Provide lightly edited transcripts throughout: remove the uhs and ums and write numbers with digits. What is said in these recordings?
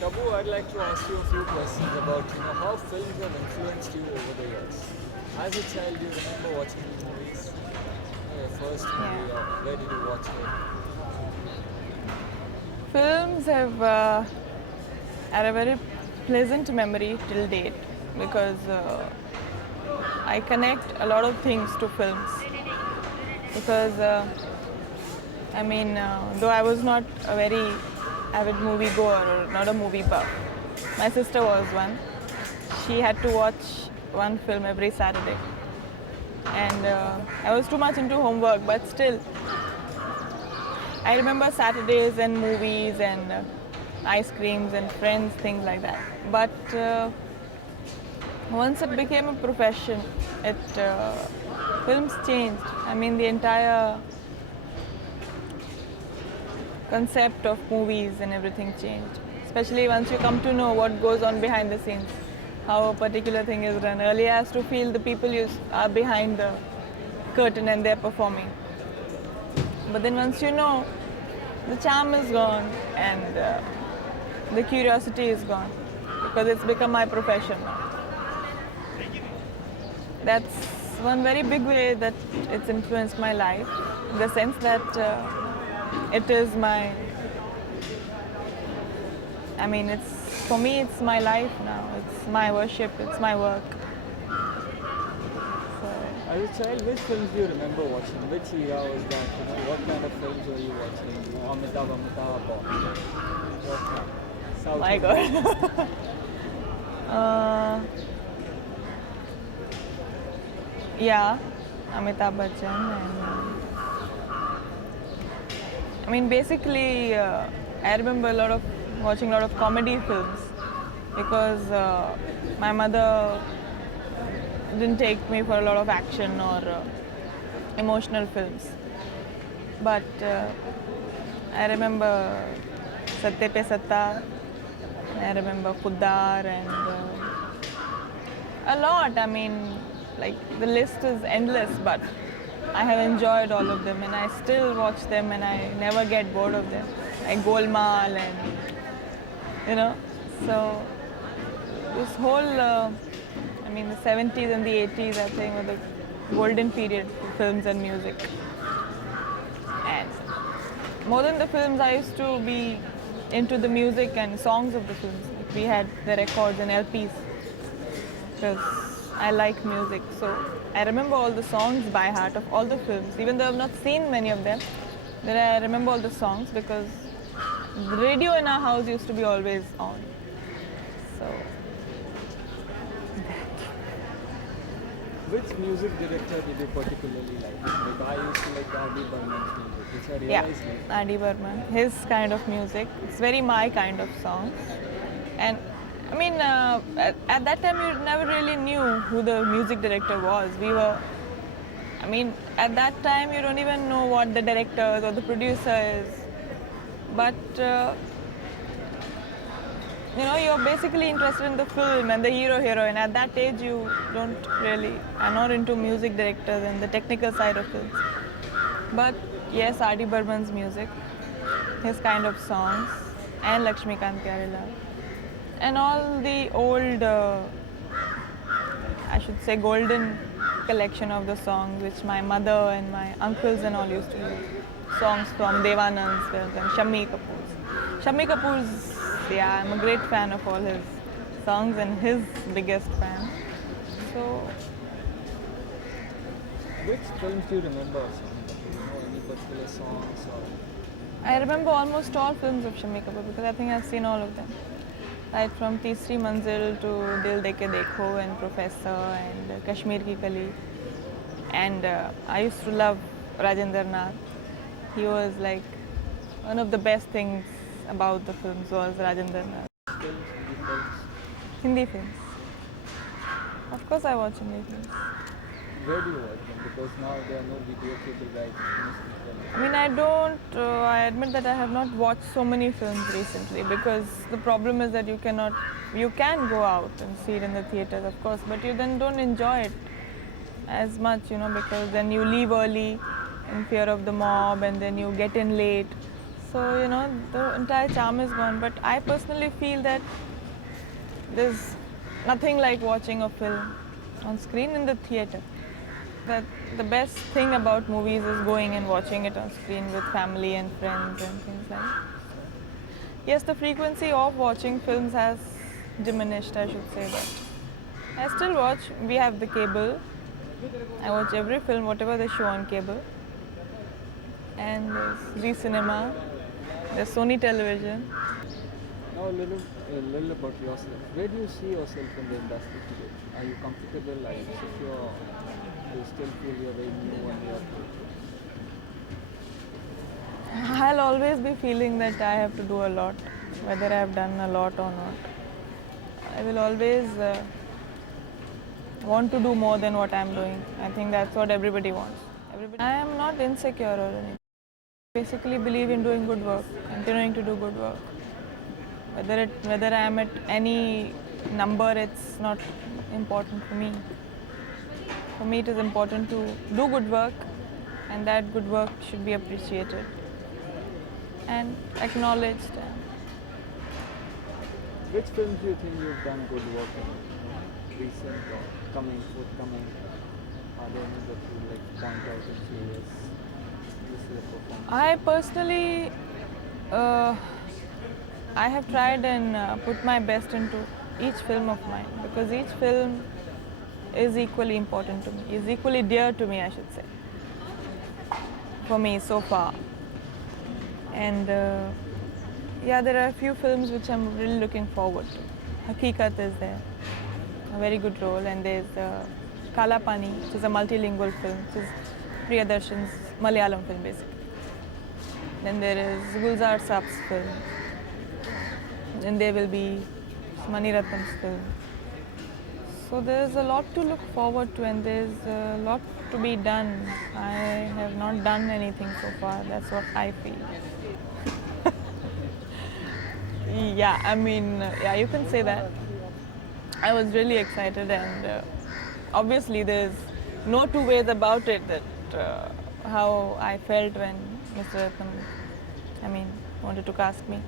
Tabu, I'd like to ask you a few questions about how films have influenced you over the years. As a child, do you remember watching movies? Your first Yeah. movie, or where did you watch it? Films have are a very pleasant memory till date because I connect a lot of things to films. Because though I was not a very avid movie goer or not a movie buff, my sister was one. She had to watch one film every Saturday, and I was too much into homework, but still I remember Saturdays and movies and ice creams and friends, things like that. But once it became a profession, it films changed. I mean, the entire concept of movies and everything changed. Especially once you come to know what goes on behind the scenes, how a particular thing is done. Earlier, I used to feel the people are behind the curtain and they're performing. But then once you know, the charm is gone and the curiosity is gone because it's become my profession now. That's one very big way that it's influenced my life, in the sense that it is my, it's for me, it's my life now. It's my worship, it's my work. So, As a child, which films do you remember watching? Which era was that? What kind of films were you watching? Amitabh, or what kind? South my Indian? God. uh, yeah, Amitabh Bachchan and basically, I remember watching a lot of comedy films because my mother didn't take me for a lot of action or emotional films. But I remember Satte Pe Satta, I remember Khuddar and a lot. Like the list is endless, but I have enjoyed all of them and I still watch them and I never get bored of them. Like Golmaal and so this whole, the 70s and the 80s, I think, were the golden period for films and music. And more than the films, I used to be into the music and songs of the films. Like we had the records and LPs because I like music. So I remember all the songs by heart of all the films, even though I've not seen many of them. Then I remember all the songs because the radio in our house used to be always on. So Which music director did you particularly like? Like I used to like R.D. Burman's music, which I yeah, realized later. R.D. Burman, his kind of music. It's very my kind of songs. And at that time you never really knew who the music director was. At that time you don't even know what the director or the producer is. But you're basically interested in the film and the hero heroine. At that age, you don't really are not into music directors and the technical side of films. But yes, R.D. Burman's music, his kind of songs, and Lakshmikant Pyarelal, and all the old, I should say, golden collection of the songs which my mother and my uncles and all used to use. Songs from Devanand's films and Shammi Kapoor's. Shammi Kapoor's, yeah, I'm a great fan of all his songs and his biggest fan. So, Which films do you remember? Any particular songs or? I remember almost all films of Shammi Kapoor because I think I've seen all of them. Right from Teesri Manzil to Dil De Ke Dekho and Professor and Kashmir Ki Kali. And I used to love Rajendra Nath. He was like one of the best things about the films was Rajendra Nath. Films, Hindi films. Hindi films. Of course I watch Hindi films. Where do you watch them? Because now there are no video cable rights in films. I don't, I admit that I have not watched so many films recently because the problem is that you can go out and see it in the theaters, of course, but you then don't enjoy it as much, because then you leave early in fear of the mob and then you get in late. So, the entire charm is gone. But I personally feel that there's nothing like watching a film on screen in the theater. That the best thing about movies is going and watching it on screen with family and friends and things like that. Yes, the frequency of watching films has diminished, I should say, but I still watch. We have the cable. I watch every film, whatever they show on cable. And there's Zee Cinema, there's Sony Television. Now a little about yourself. Where do you see yourself in the industry today? Are you comfortable? Are you secure? Do you still feel you're very new and you're I'll always be feeling that I have to do a lot, whether I have done a lot or not. I will always want to do more than what I'm doing. I think that's what everybody wants. I am not insecure or anything. I basically believe in doing good work, continuing to do good work. Whether I am at any number, it's not important for me. For me, it is important to do good work, and that good work should be appreciated and acknowledged. Which films do you think you've done good work in? Recent or forthcoming? Are there any that you like point out and say yes, this is a performance? I personally, I have tried and put my best into each film of mine, because each film is equally important to me, is equally dear to me, I should say, for me so far. And yeah, there are a few films which I'm really looking forward to. Hakikat is there, a very good role, and there's Kala Pani, which is a multilingual film, which is Priyadarshan's Malayalam film basically. Then there is Gulzar Saab's film. Then there will be Mani Ratnam's film. So there's a lot to look forward to, and there's a lot to be done. I have not done anything so far, that's what I feel. Yeah, I mean, yeah, you can say that. I was really excited, and obviously there's no two ways about it that how I felt when Mr. Ratnam, wanted to cast me,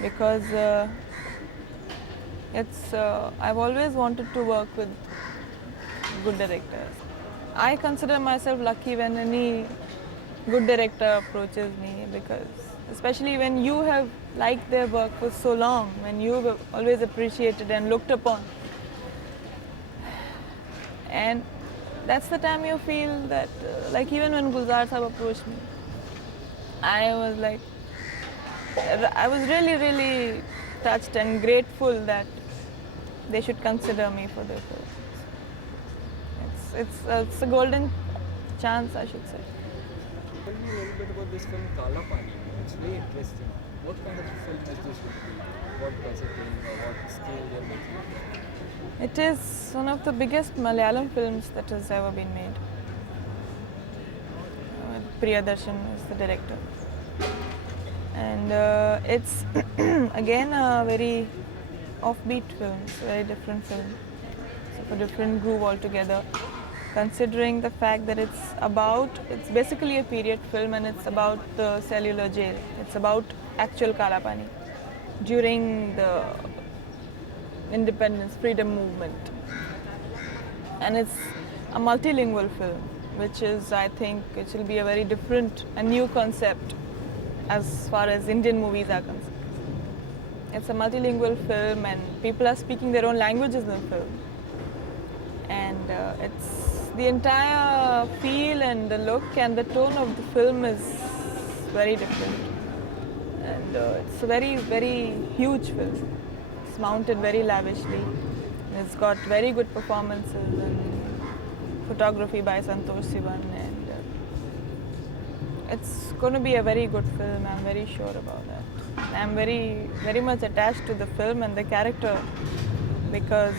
because I've always wanted to work with good directors. I consider myself lucky when any good director approaches me, because especially when you have liked their work for so long, when you've always appreciated and looked upon, and that's the time you feel that, like even when Gulzar Saab approached me, I was really, really touched and grateful that they should consider me for their film. It's a golden chance, I should say. Tell me a little bit about this film Kala Pani. It's very interesting. What kind of film is this going to be? What budgeting or what scale they're making? It is one of the biggest Malayalam films that has ever been made. Priyadarshan is the director. And it's again a very offbeat film, it's a very different film. It's a different groove altogether, considering the fact that it's basically a period film, and it's about the cellular jail. It's about actual Kala Pani during the independence, freedom movement. And it's a multilingual film, which is, I think, it will be a very different, a new concept as far as Indian movies are concerned. It's a multilingual film, and people are speaking their own languages in the film. And it's the entire feel and the look and the tone of the film is very different. And it's a very, very huge film. It's mounted very lavishly. It's got very good performances and photography by Santosh Sivan, and it's going to be a very good film. I'm very sure about that. I'm very, very much attached to the film and the character, because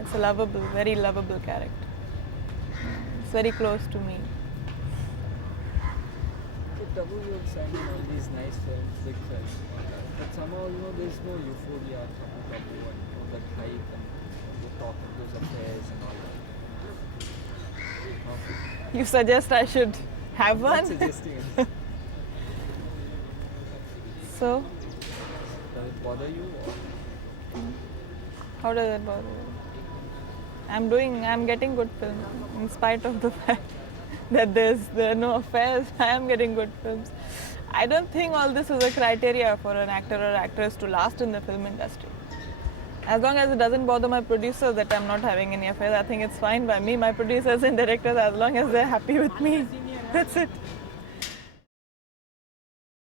it's a lovable, very lovable character. It's very close to me. So Tabu, you're signing all these nice films, big films, but somehow there's no euphoria from Tabu and that hype and the talk of those affairs and all that. You suggest I should have Not one? suggesting it. So, Does it bother you? Or how does it bother you? I'm getting good films in spite of the fact that there are no affairs. I am getting good films. I don't think all this is a criteria for an actor or actress to last in the film industry. As long as it doesn't bother my producers that I'm not having any affairs, I think it's fine by me. My producers and directors, as long as they're happy with me, that's it.